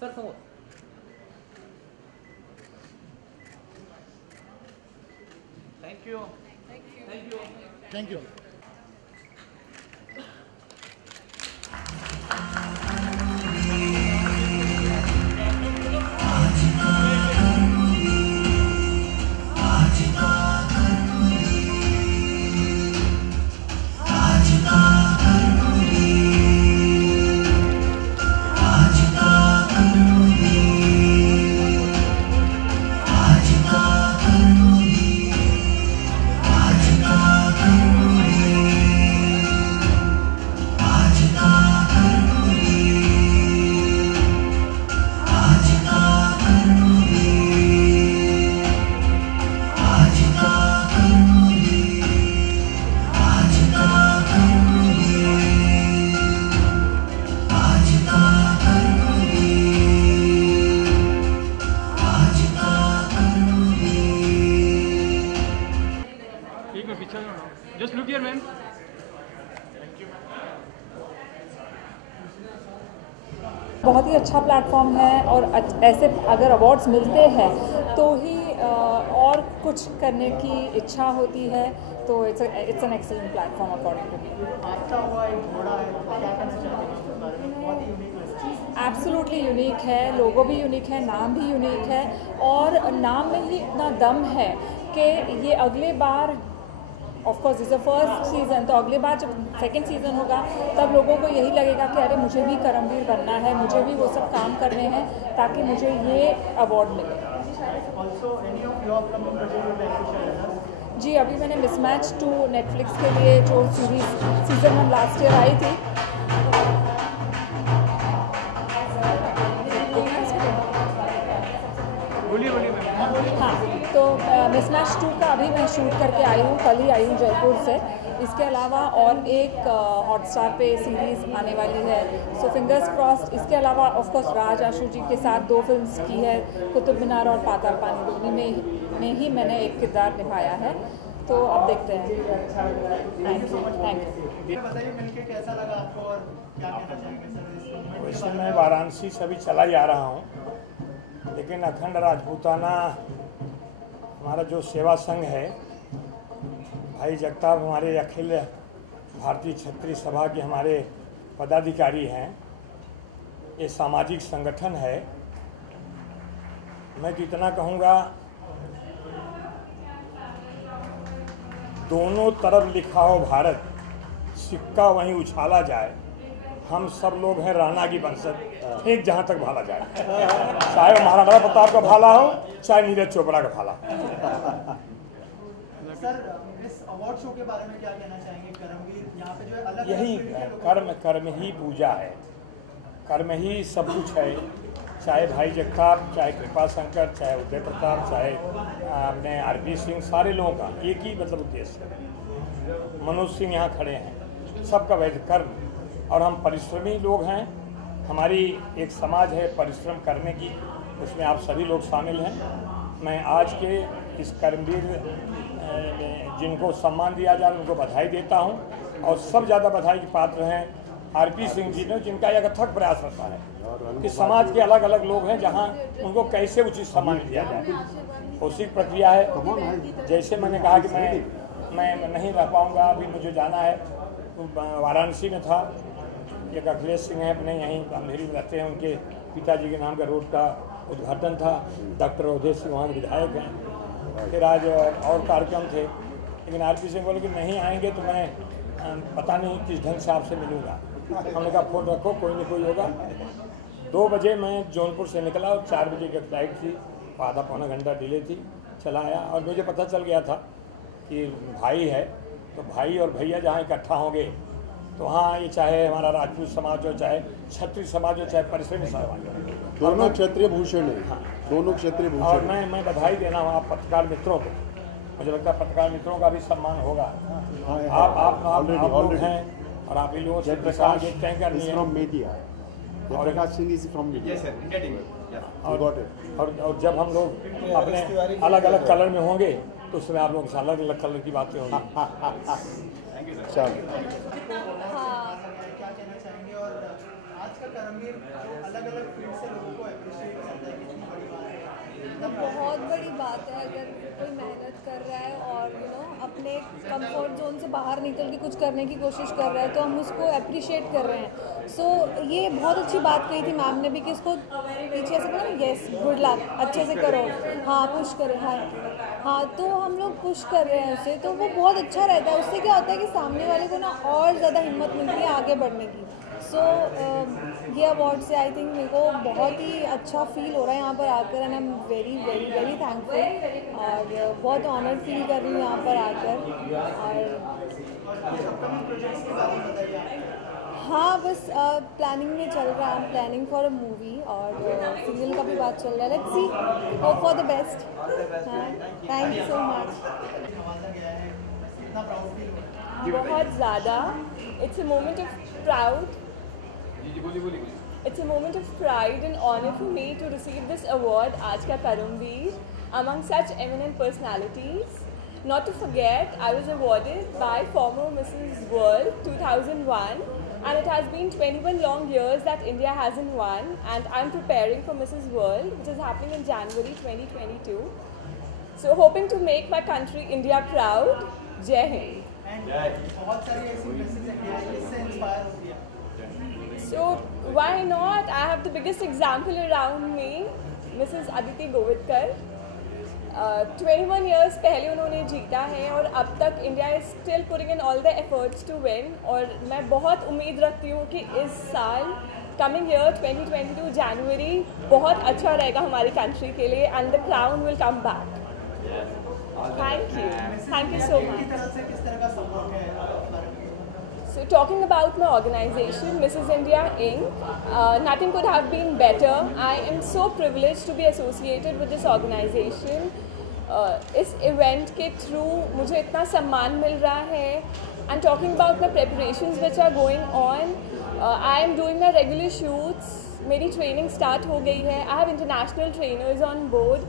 Sir समोर. Thank you. Thank you. Thank you. Just look here, man. बहुत ही अच्छा प्लेटफॉर्म है और ऐसे अगर अवार्ड्स मिलते हैं तो ही और कुछ करने की इच्छा होती है, तो it's an excellent platform according to me. Absolutely unique है, लोगो भी यूनिक है, नाम भी यूनिक है और नाम में ही इतना दम है कि ये अगले बार of course is the first season, तो अगले बार जब सेकंड सीज़न होगा तब लोगों को यही लगेगा कि अरे मुझे भी करमवीर बनना है, मुझे भी वो सब काम करने हैं ताकि मुझे ये अवार्ड मिले. जी, अभी मैंने मिसमैच 2 नेटफ्लिक्स के लिए जो series season 1 last year I थी, हाँ, तो मिसमैच 2 का अभी मैं शूट करके आई हूँ, कल ही आई हूँ जयपुर से. इसके अलावा और एक हॉटस्टार पे सीरीज़ आने वाली है, सो फिंगर्स क्रॉस्ड. इसके अलावा ऑफ कोर्स राज आशु जी के साथ 2 फिल्म्स की है, कुतुब मीनार और पाताल पानी, दोनों में ही मैंने एक किरदार निभाया है. तो अब देखते हैं. Thank you. बताइए मिलके कैसा लगा आपको और क्या कहना चाहेंगे सर? वैसे मैं वाराणसी से अभी चला जा रहा हूँ, लेकिन अखंड राजपूताना हमारा जो सेवा संघ है, भाई जगताप हमारे अखिल भारतीय क्षत्रिय सभा के हमारे पदाधिकारी हैं. ये सामाजिक संगठन है. मैं तो इतना कहूँगा, दोनों तरफ लिखा हो भारत, सिक्का वहीं उछाला जाए. हम सब लोग हैं राणा की वंशज, एक जहाँ तक भाला जाए, चाहे महाराणा प्रताप का भाला हो, चाहे नीरज चोपड़ा का भाला. सर, इस अवार्ड शो के बारे में क्या कहना चाहेंगे? करमवीर यहाँ पे जो है अलग यही कर्म ही पूजा है, कर्म ही सब कुछ है. चाहे भाई जगताप, चाहे कृपा शंकर, चाहे उदय प्रताप, चाहे अपने आरपी सिंह, सारे लोगों का एक ही मतलब उद्देश्य है. मनोज सिंह यहाँ खड़े हैं, सबका वैध कर्म, और हम परिश्रमी लोग हैं. हमारी एक समाज है परिश्रम करने की, उसमें आप सभी लोग शामिल हैं. मैं आज के इस कर्मवीर जिनको सम्मान दिया जा रहा है उनको बधाई देता हूं, और सब ज़्यादा बधाई के पात्र हैं आरपी सिंह जी ने, जिनका एक अथक प्रयास रहता है कि समाज के अलग अलग लोग हैं जहां उनको कैसे उचित सम्मान दिया जाए. उसी प्रक्रिया है. जैसे मैंने कहा कि मैं नहीं रह पाऊँगा, अभी मुझे जाना है. वाराणसी में था, एक अखिलेश सिंह है अपने यहीं अंधेरी में रहते हैं, उनके पिताजी के नाम का रोड का उद्घाटन था. डॉक्टर अवधेय सिंह वहाँ विधायक हैं. फिर आज और कार्यक्रम थे, लेकिन आरपी सिंह बोले कि नहीं आएंगे तो मैं पता नहीं किस ढंग से आपसे मिलूँगा. हमने कहा फ़ोन रखो, कोई नहीं कोई होगा. 2 बजे मैं जौनपुर से निकला और 4 बजे की फ्लाइट थी, आधा पौना घंटा डिले थी. चला आया और मुझे पता चल गया था कि भाई है, तो भाई और भैया जहाँ इकट्ठा होंगे तो वहाँ ये चाहे हमारा राजपूत समाज हो, चाहे क्षत्रिय समाज हो, चाहे परिश्रमी समाज हो, दोनों क्षत्रिय भूषण है. हाँ, दोनों क्षत्रिय भूषण. और मैं बधाई देना हूँ आप पत्रकार मित्रों को. मुझे लगता है पत्रकार मित्रों का भी सम्मान होगा. आप लोग हैं और आप ही लोगों से प्रकाश तय करनी है. Prakash Singh is from media. और जब हम लोग अपने अलग अलग कलर में होंगे तो उसमें आप लोग अलग अलग कलर की बातें होंगी. चलो, क्या कहना चाहेंगे? और आज का करमवीर जो अलग अलग फील्ड से लोगों को बात है, अगर कोई मेहनत कर रहा है और अपने कंफर्ट जोन से बाहर निकल के कुछ करने की कोशिश कर रहा है तो हम उसको अप्रिशिएट कर रहे हैं। सो ये बहुत अच्छी बात कही थी मैम ने भी कि इसको पीछे से बोला येस गुड लक, अच्छे से करो, हाँ पुश करो, हाँ तो हम लोग पुश कर रहे हैं उसे, तो वो बहुत अच्छा रहता है। उससे क्या होता है कि सामने वाले को ना और ज़्यादा हिम्मत मिलती है आगे बढ़ने की। सो ये अवार्ड से आई थिंक मेरे को बहुत ही अच्छा फील हो रहा है यहाँ पर आकर, and I am very very very thankful और बहुत ऑनर्ड फील कर रही हूँ यहाँ पर आकर। और हाँ बस प्लानिंग में चल रहा है, प्लानिंग फॉर अ मूवी और सीरियल का भी बात चल रहा है। Let's see, hope for the best. हाँ थैंक यू सो मच। बहुत ज़्यादा, it's a moment of proud, it's a moment of pride and honor for me to receive this award, Aaj Ka Karamveer, among such eminent personalities. Not to forget, I was awarded by former Mrs. World 2001, and it has been 21 long years that India hasn't won, and I'm preparing for Mrs. World, which is happening in January 2022. So hoping to make my country India proud. Jai Hind. बहुत सारी ऐसी message है इससे inspire होती है। So why not? I have the biggest example around me, Mrs. Aditi Govardkar. 21 years पहले उन्होंने जीता है और अब तक India is still putting in all the efforts to win, और मैं बहुत उम्मीद रखती हूँ कि इस साल कमिंग ईयर 2022 जनवरी बहुत अच्छा रहेगा हमारी कंट्री के लिए, and the crown will come back. Thank you so much. किस तरह का सपोर्ट है? So talking about my organization, Mrs. India Inc., nothing could have been better. I am so privileged to be associated with this organization. इस event के through मुझे इतना सम्मान मिल रहा है. And talking about my preparations which are going on, I am doing my regular shoots. मेरी training start हो गई है. I have international trainers on board.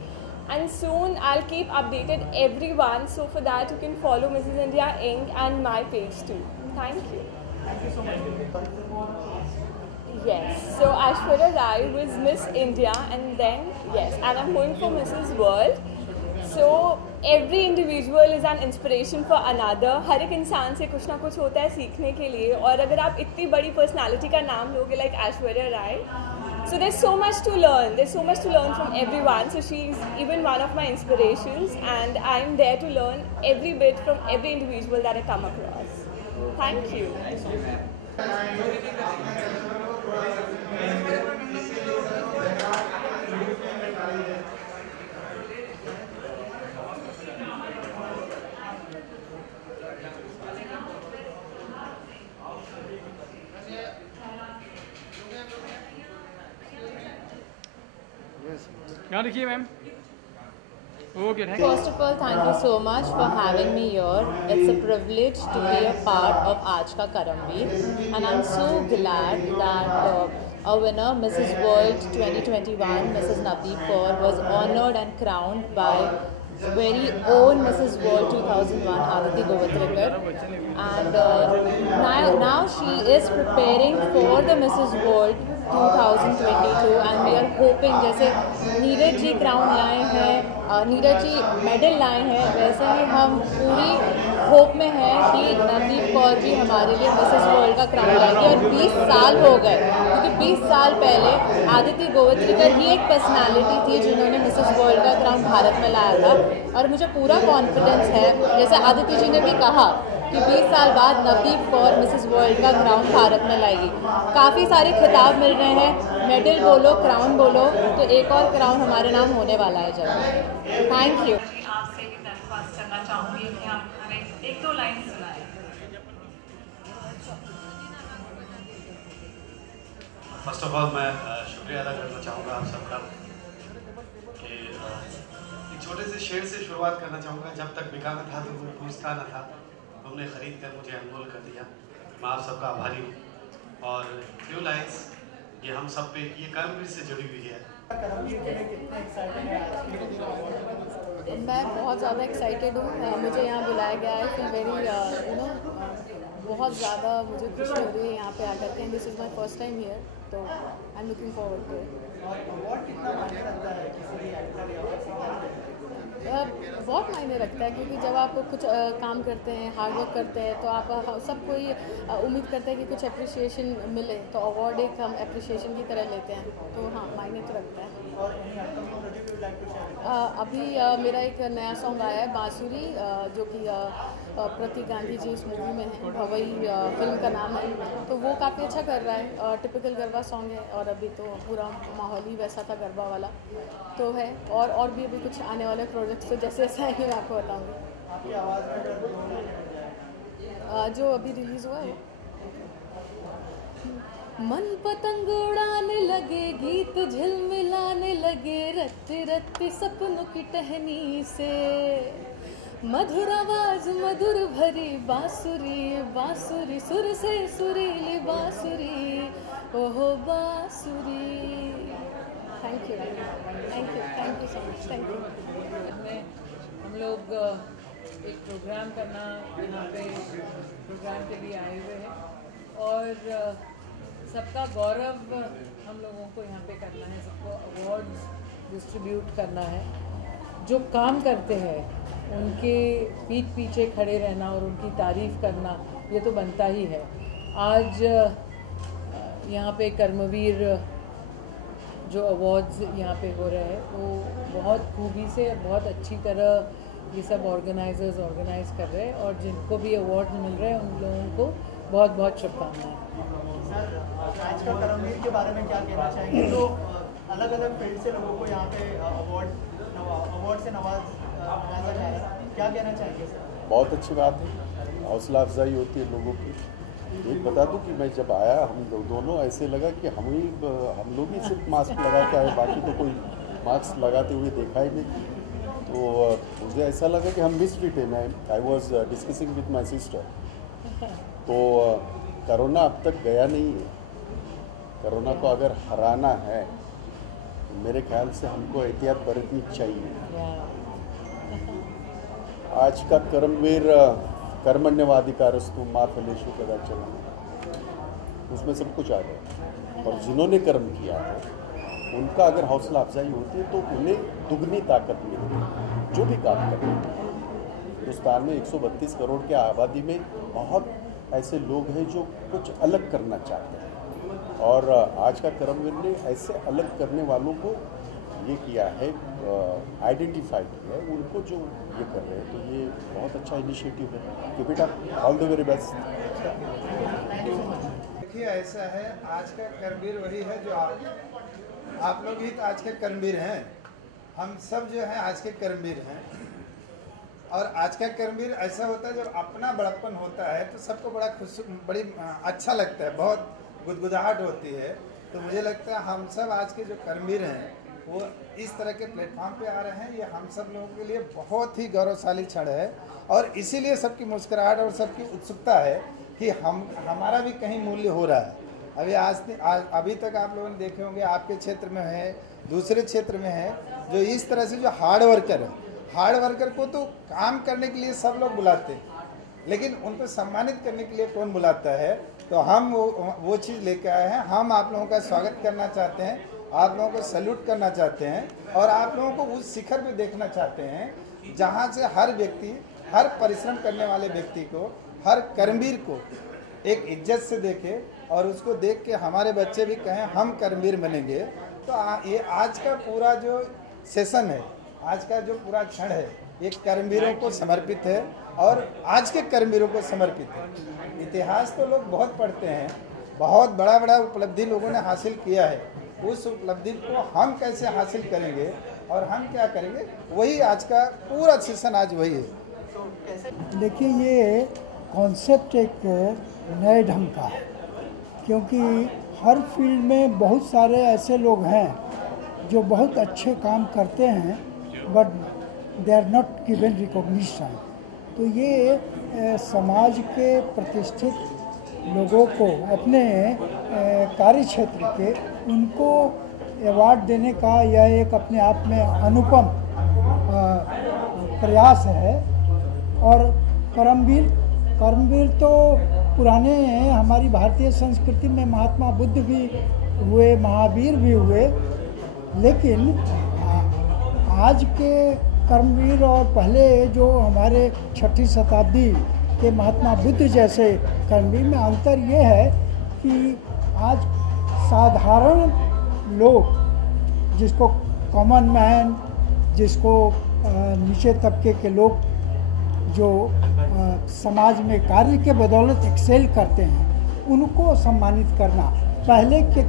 And soon I'll keep updated everyone. So for that you can follow Mrs. India Inc. and my page too. Thank you. Thank you so much. Yes, so Aishwarya Rai was Miss India, and then and I'm going for Mrs. World. So every individual is an inspiration for another. हर एक इंसान से कुछ ना कुछ होता है सीखने के लिए, और अगर आप इतनी बड़ी पर्सनालिटी का नाम लोगे like Aishwarya Rai, so there's so much to learn. There's so much to learn from everyone. So she's even one of my inspirations, and I'm there to learn every bit from every individual that I come across. Thank you. यहाँ देखिए ma'am. Okay, thank you. First of all, thank you so much for having me here. It's a privilege to be a part of Aaj Ka Karamveer, and I'm so glad that our winner, Mrs. World 2021, Mrs. Navdeep Kaur, was honoured and crowned by very own Mrs. World 2001, Aditi Govardkar, and now she is preparing for the Mrs. World 2022, and we are hoping, जैसे Neeraj ji crown लाए हैं, Neeraj ji medal लाए हैं, वैसे ही हम पूरी hope में हैं कि नवदीप कौर जी हमारे लिए मिसेस वर्ल्ड का क्राउन लाएंगे। और 20 साल हो गए, क्योंकि 20 साल पहले आदिति गोवरकर ही एक पर्सनालिटी थी जिन्होंने मिसेस वर्ल्ड का क्राउन भारत में लाया था, और मुझे पूरा कॉन्फिडेंस है, जैसे आदिति जी ने भी कहा कि 20 साल बाद नवदीप कौर मिसेस वर्ल्ड का क्राउन भारत में लाएगी। काफ़ी सारे खिताब मिल रहे हैं, मेडल बोलो, क्राउन बोलो, तो एक और क्राउन हमारे नाम होने वाला है जल्द। Thank you. आपसे भी धन्यवाद करना चाहूँगी कि आप हमें एक दो लाइन सुनाएं। फर्स्ट ऑफ ऑल मैं शुक्रिया अदा करना चाहूँगा आप सबका कि एक छोटे से शेर से शुरुआत करना चाहूँगा। जब तक बिकाना था तो वो पूछता न था, तुमने ख़रीद कर मुझे अनमोल कर दिया। मैं आप सबका आभारी हूँ। और फ्यू लाइन्स ये हम सब पे, ये कर्मवीर से जुड़ी हुई है। मैं बहुत ज़्यादा एक्साइटेड हूँ, मुझे यहाँ बुलाया गया है, फील वेरी बहुत ज़्यादा मुझे खुशी हो रही है यहाँ पे आकर के। This is my first time here, तो I am looking forward to it. बहुत मायने रखता है, क्योंकि जब आप कुछ काम करते हैं, हार्ड वर्क करते हैं, तो आप सब कोई उम्मीद करते हैं कि कुछ अप्रिसिएशन मिले, तो अवार्ड एक हम अप्रिसिएशन की तरह लेते हैं, तो हाँ मायने तो रखता है। अभी मेरा एक नया सॉन्ग आया है बांसुरी, जो कि प्रतीक गांधी जी इस मूवी में है, भवई फिल्म का नाम है, तो वो काफ़ी अच्छा कर रहा है। टिपिकल गरबा सॉन्ग है और अभी तो पूरा माहौल ही वैसा था गरबा वाला तो है। और भी अभी कुछ आने वाले प्रोजेक्ट्स तो जैसे जैसे आएंगे मैं आपको बताऊँगी। आपकी आवाज़ में जो अभी रिलीज़ हुआ है मन पतंग उड़ाने लगे, गीत झिलमिलाने लगे, रत्ती रत्ती सपनों की टहनी से, मधुर आवाज मधुर भरी बांसुरी, बांसुरी सुर से सुरीली बांसुरी, ओहो बांसुरी। Thank you so much, thank you. हम लोग एक प्रोग्राम करना यहाँ पे प्रोग्राम के लिए आए हुए हैं और सबका गौरव हम लोगों को यहाँ पे करना है, सबको अवार्ड्स डिस्ट्रीब्यूट करना है। जो काम करते हैं उनके पीठ पीछे खड़े रहना और उनकी तारीफ़ करना ये तो बनता ही है। आज यहाँ पे कर्मवीर जो अवार्ड्स यहाँ पे हो रहे हैं वो बहुत खूबी से बहुत अच्छी तरह ये सब ऑर्गेनाइजर्स ऑर्गेनाइज कर रहे हैं और जिनको भी अवार्ड मिल रहे हैं उन लोगों को बहुत बहुत शुभकामनाएं। सर, आज का करमवीर के बारे में क्या कहना चाहेंगे? तो अलग अलग फील्ड से लोगों को यहाँ पे अवार्ड से नवाजा जा रहा है, क्या कहना चाहेंगे सर? बहुत अच्छी बात है, हौसला अफजाई होती है लोगों की। एक बता दूं कि मैं जब आया हम दोनों ऐसे लगा कि हम लोग ही सिर्फ मास्क लगा के आए, बाकी तो कोई मास्क लगाते हुए देखा ही नहीं। तो मुझे ऐसा लगा कि हम मिसफिट है। मैं I was discussing with my sister. तो कोरोना अब तक गया नहीं है। कोरोना को अगर हराना है तो मेरे ख्याल से हमको एहतियात बरतनी चाहिए। आज का कर्मवीर कर्मण्यवाधिकारस्तु मा फलेषु कदाचन, उसमें सब कुछ आ गया। और जिन्होंने कर्म किया है उनका अगर हौसला अफजाई होती है तो उन्हें दुगनी ताकत मिलती है जो भी काम करते हैं। हिंदुस्तान में 132 करोड़ की आबादी में बहुत ऐसे लोग हैं जो कुछ अलग करना चाहते हैं और आज का कर्मवीर ने ऐसे अलग करने वालों को ये किया है, आइडेंटिफाई किया है उनको जो ये कर रहे हैं। तो ये बहुत अच्छा इनिशिएटिव है कि बेटा ऑल द वेरी बेस्ट। देखिए ऐसा है, आज का कर्मवीर वही है जो आप लोग ही तो आज के कर्मवीर हैं। हम सब जो है आज के कर्मवीर हैं और आज का कर्मवीर ऐसा होता है जब अपना बड़प्पन होता है तो सबको बड़ी अच्छा लगता है, बहुत गुदगुदाहट होती है। तो मुझे लगता है हम सब आज के जो कर्मवीर हैं वो इस तरह के प्लेटफॉर्म पे आ रहे हैं। ये हम सब लोगों के लिए बहुत ही गौरवशाली क्षण है और इसीलिए सबकी मुस्कुराहट और सबकी उत्सुकता है कि हमारा भी कहीं मूल्य हो रहा है। अभी तक आप लोगों ने देखे होंगे, आपके क्षेत्र में है, दूसरे क्षेत्र में है, जो इस तरह से जो हार्ड वर्कर है, हार्ड वर्कर को तो काम करने के लिए सब लोग बुलाते हैं, लेकिन उनको सम्मानित करने के लिए कौन बुलाता है? तो हम वो चीज़ लेकर आए हैं। हम आप लोगों का स्वागत करना चाहते हैं, आप लोगों को सैल्यूट करना चाहते हैं और आप लोगों को उस शिखर पे देखना चाहते हैं जहाँ से हर व्यक्ति, हर परिश्रम करने वाले व्यक्ति को, हर कर्मवीर को एक इज्जत से देखे और उसको देख के हमारे बच्चे भी कहें हम कर्मवीर बनेंगे। तो ये आज का पूरा जो सेशन है, आज का जो पूरा क्षण है, ये कर्मवीरों को समर्पित है और आज के कर्मवीरों को समर्पित है। इतिहास तो लोग बहुत पढ़ते हैं, बहुत बड़ा बड़ा उपलब्धि लोगों ने हासिल किया है, उस उपलब्धि को हम कैसे हासिल करेंगे और हम क्या करेंगे, वही आज का पूरा सेशन आज वही है। देखिए ये कॉन्सेप्ट एक नए ढंग का है, क्योंकि हर फील्ड में बहुत सारे ऐसे लोग हैं जो बहुत अच्छे काम करते हैं but they are not given recognition. तो ये समाज के प्रतिष्ठित लोगों को अपने कार्य क्षेत्र के उनको अवार्ड देने का यह एक अपने आप में अनुपम प्रयास है। और कर्मवीर तो पुराने हैं, हमारी भारतीय संस्कृति में महात्मा बुद्ध भी हुए, महावीर भी हुए, लेकिन आज के कर्मवीर और पहले जो हमारे 6ठी शताब्दी के महात्मा बुद्ध जैसे कर्मवीर में अंतर ये है कि आज साधारण लोग, जिसको कॉमन मैन, जिसको नीचे तबके के लोग जो समाज में कार्य के बदौलत एक्सेल करते हैं, उनको सम्मानित करना। पहले के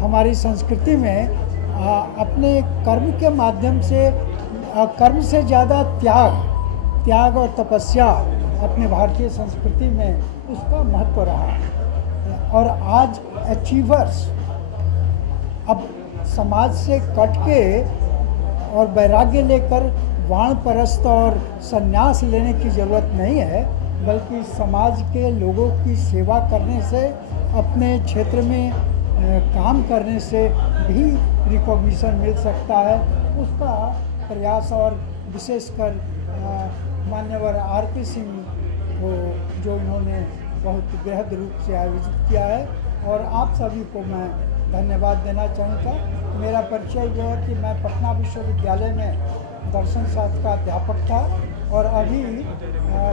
हमारी संस्कृति में अपने कर्म के माध्यम से, कर्म से ज़्यादा त्याग और तपस्या अपने भारतीय संस्कृति में उसका महत्व रहा। और आज अचीवर्स अब समाज से कट के और वैराग्य लेकर वाणपरस्त और संन्यास लेने की ज़रूरत नहीं है, बल्कि समाज के लोगों की सेवा करने से, अपने क्षेत्र में काम करने से भी रिकॉग्निशन मिल सकता है। उसका प्रयास और विशेषकर मान्यवर आरपी सिंह को जो इन्होंने बहुत बृहद रूप से आयोजित किया है, और आप सभी को मैं धन्यवाद देना चाहूँगा। मेरा परिचय यह है कि मैं पटना विश्वविद्यालय में दर्शन शास्त्र का अध्यापक था और अभी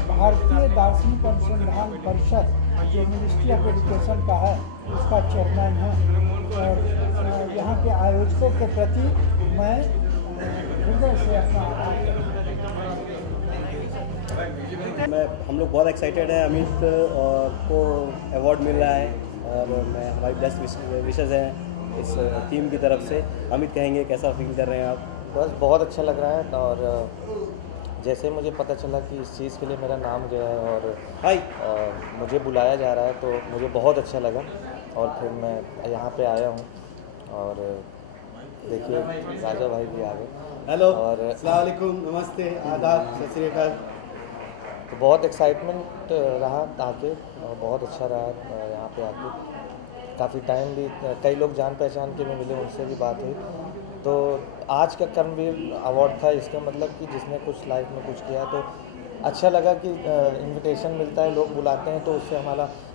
भारतीय दार्शनिक अनुसंधान परिषद जो मिनिस्ट्री ऑफ एजुकेशन का है उसका चेयरमैन हूँ। और यहाँ के आयोजकों के प्रति मैं हृदय से अपना हम लोग बहुत एक्साइटेड हैं। अमित को अवार्ड मिल रहा है और मैं हमारी बेस्ट विशेज़ हैं इस टीम की तरफ से। अमित कहेंगे कैसा फील कर रहे हैं आप? बस बहुत अच्छा लग रहा है, और जैसे मुझे पता चला कि इस चीज़ के लिए मेरा नाम गया है और मुझे बुलाया जा रहा है तो मुझे बहुत अच्छा लगा, और फिर मैं यहाँ पे आया हूँ। और देखिए राजा भाई भी आ गए। हेलो और अस्सलाम वालेकुम, नमस्ते, आदाब, सत श्री अकाल। तो बहुत एक्साइटमेंट रहा आके, और बहुत अच्छा रहा यहाँ पे आके। काफ़ी टाइम भी, कई लोग जान पहचान के भी मिले, उनसे भी बात हुई। तो आज का कर्मवीर अवार्ड था, इसका मतलब कि जिसने कुछ लाइफ में कुछ किया, तो अच्छा लगा कि इनविटेशन मिलता है, लोग बुलाते हैं, तो उससे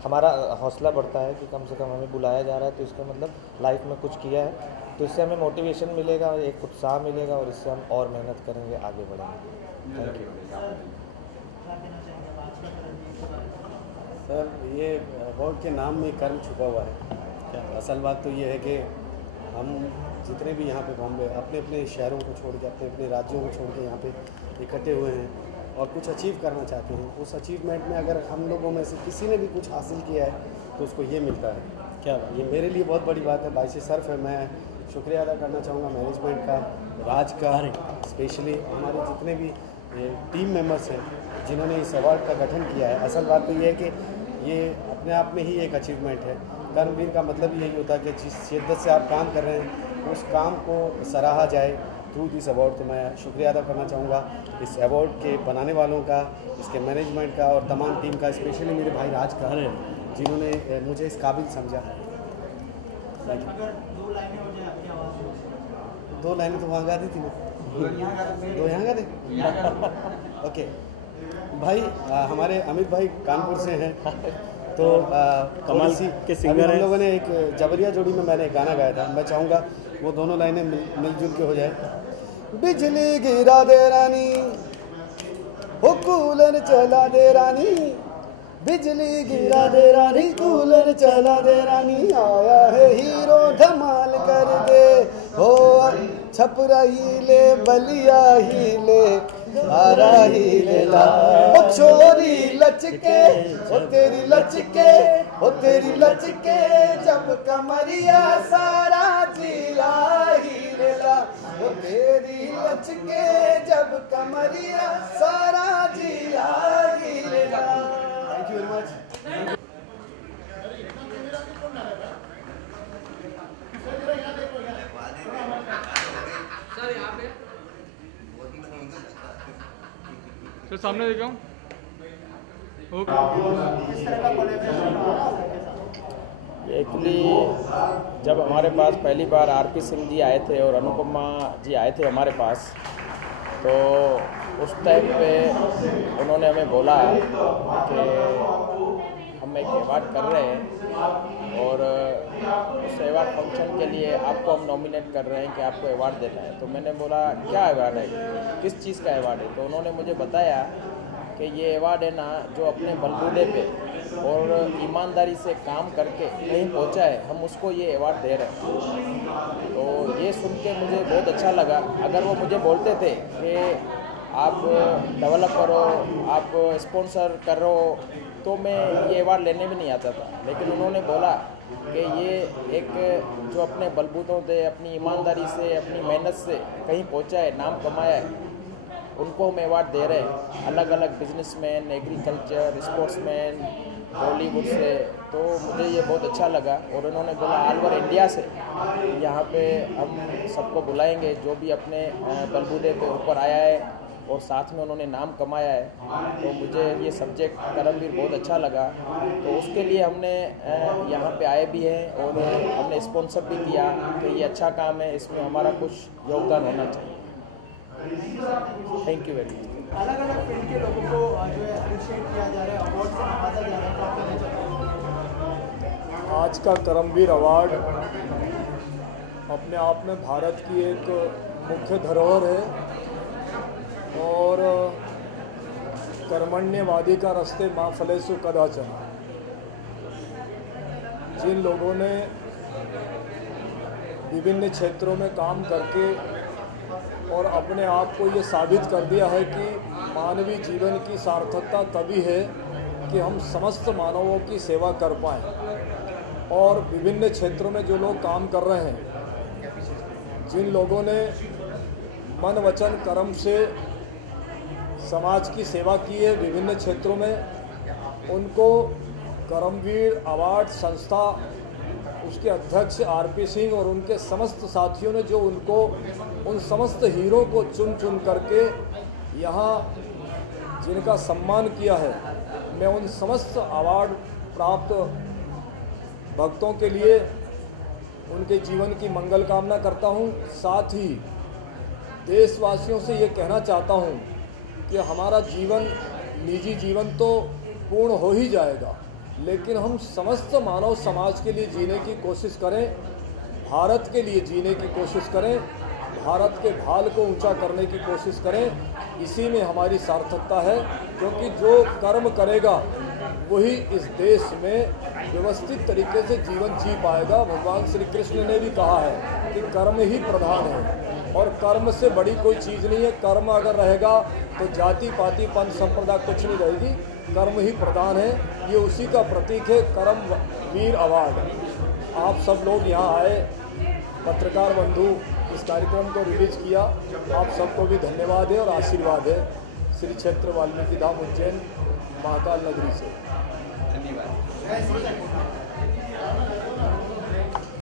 हमारा हौसला बढ़ता है कि कम से कम हमें बुलाया जा रहा है, तो इसका मतलब लाइफ में कुछ किया है, तो इससे हमें मोटिवेशन मिलेगा, एक उत्साह मिलेगा, और इससे हम और मेहनत करेंगे, आगे बढ़ेंगे। Thank you sir. ये अवार्ड के नाम में कर्म छुपा हुआ है। क्या असल बात तो ये है कि हम जितने भी यहाँ पे बॉम्बे अपने अपने शहरों को छोड़ के, अपने अपने राज्यों को छोड़ के यहाँ पे इकट्ठे हुए हैं और कुछ अचीव करना चाहते हैं, उस अचीवमेंट में अगर हम लोगों में से किसी ने भी कुछ हासिल किया है तो उसको ये मिलता है। क्या ये मेरे लिए बहुत बड़ी बात है, बाइसे सर्फ है। मैं शुक्रिया अदा करना चाहूँगा मैनेजमेंट का, राज का, स्पेशली हमारे जितने भी टीम मेंबर्स हैं जिन्होंने इस अवार्ड का गठन किया है। असल बात तो ये है कि ये अपने आप में ही एक अचीवमेंट है। कर्मवीर का मतलब यही होता है कि जिस शिद्दत से आप काम कर रहे हैं उस काम को सराहा जाए थ्रू दिस अवार्ड। तो मैं शुक्रिया अदा करना चाहूँगा इस अवार्ड के बनाने वालों का, इसके मैनेजमेंट का और तमाम टीम का, स्पेशली मेरे भाई राज का, जिन्होंने मुझे इस काबिल समझा। दो लाइनें तो वहाँ गा दी थी ना, दो यहाँ गा दी। ओके भाई, हमारे अमित भाई कानपुर से हैं, तो कमाल के सिंगर हैं। हम लोगों ने एक जबरिया जोड़ी में मैंने गाना गाया था, मैं चाहूँगा वो दोनों लाइनें मिलजुल के हो जाए। बिजली गिरा दे रानी, हो कूलर चला दे रानी, बिजली गिरा दे रानी, कूलर चला दे रानी, आया है हीरो धमाल कर दे, हो छपरा ही ले, बलिया ही ले, आरा ही ले ला, ओ छोरी लचके, ओ तेरी लचके, ओ तेरी लचके, जब कमरिया सारा जिला ही ले ला, ओ तेरी लचके, जब कमरिया सारा जिला ही ले ला। Thank you very much. Sir सामने देखा हूँ। एक्चुअली जब हमारे पास पहली बार आरपी सिंह जी आए थे और अनुपमा जी आए थे हमारे पास, तो उस टाइम पे उन्होंने हमें बोला कि हम एक अवार्ड कर रहे हैं और उस अवार्ड फंक्शन के लिए आपको हम नॉमिनेट कर रहे हैं कि आपको अवार्ड देना है। तो मैंने बोला क्या अवार्ड है, किस चीज़ का अवार्ड है? तो उन्होंने मुझे बताया कि ये अवार्ड है ना जो अपने बलबूते पे और ईमानदारी से काम करके कहीं पहुंचा है, हम उसको ये अवार्ड दे रहे हैं। तो ये सुन के मुझे बहुत अच्छा लगा। अगर वो मुझे बोलते थे कि आप डेवलप करो, आप स्पॉन्सर करो, तो मैं ये अवार्ड लेने भी नहीं आता था। लेकिन उन्होंने बोला कि ये एक जो अपने बलबूतों से, अपनी ईमानदारी से, अपनी मेहनत से कहीं पहुंचा है, नाम कमाया है, उनको हम अवार्ड दे रहे हैं। अलग अलग बिजनेसमैन, एग्रीकल्चर, स्पोर्ट्समैन, बॉलीवुड से। तो मुझे ये बहुत अच्छा लगा। और उन्होंने बोला ऑल ओवर इंडिया से यहाँ पे हम सबको बुलाएंगे जो भी अपने बलबूते पे ऊपर आया है और साथ में उन्होंने नाम कमाया है। तो मुझे ये सब्जेक्ट करमवीर बहुत अच्छा लगा। तो उसके लिए हमने यहाँ पे आए भी हैं और हमने स्पॉन्सर भी किया कि ये अच्छा काम है, इसमें हमारा कुछ योगदान होना चाहिए। Thank you very much. अलग अलग फील्ड के लोगों को जो है अप्रिशिएट किया जा रहा है, अवार्ड से नवाजा जा रहा है, तो आप कहना चाहते हैं? आज का करमवीर अवार्ड अपने आप में भारत की एक मुख्य धरोहर है और कर्मण्यवादी का रस्ते माँ फलेसु कदाचन। जिन लोगों ने विभिन्न क्षेत्रों में काम करके और अपने आप को ये साबित कर दिया है कि मानवीय जीवन की सार्थकता तभी है कि हम समस्त मानवों की सेवा कर पाएँ। और विभिन्न क्षेत्रों में जो लोग काम कर रहे हैं, जिन लोगों ने मन वचन कर्म से समाज की सेवा की है विभिन्न क्षेत्रों में, उनको करमवीर अवार्ड संस्था, उसके अध्यक्ष आरपी सिंह और उनके समस्त साथियों ने जो उनको उन समस्त हीरो को चुन चुन करके यहाँ जिनका सम्मान किया है, मैं उन समस्त अवार्ड प्राप्त भक्तों के लिए उनके जीवन की मंगल कामना करता हूँ। साथ ही देशवासियों से ये कहना चाहता हूँ कि हमारा जीवन, निजी जीवन तो पूर्ण हो ही जाएगा, लेकिन हम समस्त मानव समाज के लिए जीने की कोशिश करें, भारत के लिए जीने की कोशिश करें, भारत के भाल को ऊंचा करने की कोशिश करें। इसी में हमारी सार्थकता है, क्योंकि जो कर्म करेगा वही इस देश में व्यवस्थित तरीके से जीवन जी पाएगा। भगवान श्री कृष्ण ने भी कहा है कि कर्म ही प्रधान है और कर्म से बड़ी कोई चीज़ नहीं है। कर्म अगर रहेगा तो जाति पाति पंथ संप्रदाय कुछ नहीं रहेगी, कर्म ही प्रधान है। ये उसी का प्रतीक है करमवीर अवार्ड। आप सब लोग यहाँ आए, पत्रकार बंधु इस कार्यक्रम को रिलीज किया, आप सबको भी धन्यवाद है और आशीर्वाद है। श्री क्षेत्र वाल्मीकि धाम उज्जैन महाकाल नगरी से धन्यवाद।